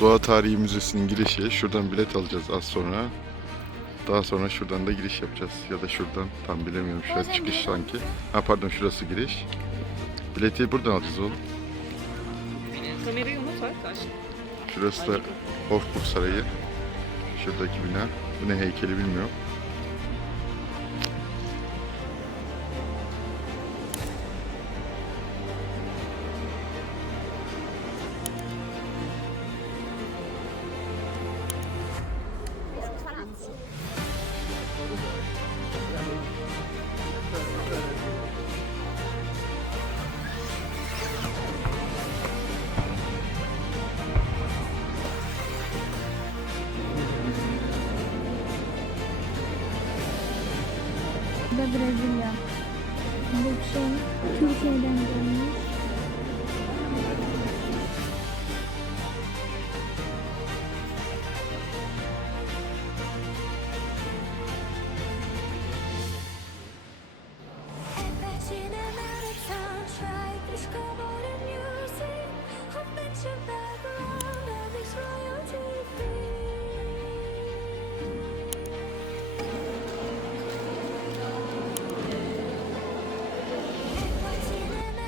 Doğa Tarihi Müzesi'nin girişi. Şuradan bilet alacağız az sonra. Daha sonra şuradan da giriş yapacağız. Ya da şuradan tam bilemiyorum. Şurası çıkış sanki. Ha pardon şurası giriş. Bileti buradan alacağız oğlum. Kamerayı unut arkadaş. Şurası da Hofburg Sarayı. Şuradaki bina. Bu ne heykeli bilmiyorum. Bu da Brezilya. Bu şey Türkiye'den gelmiş.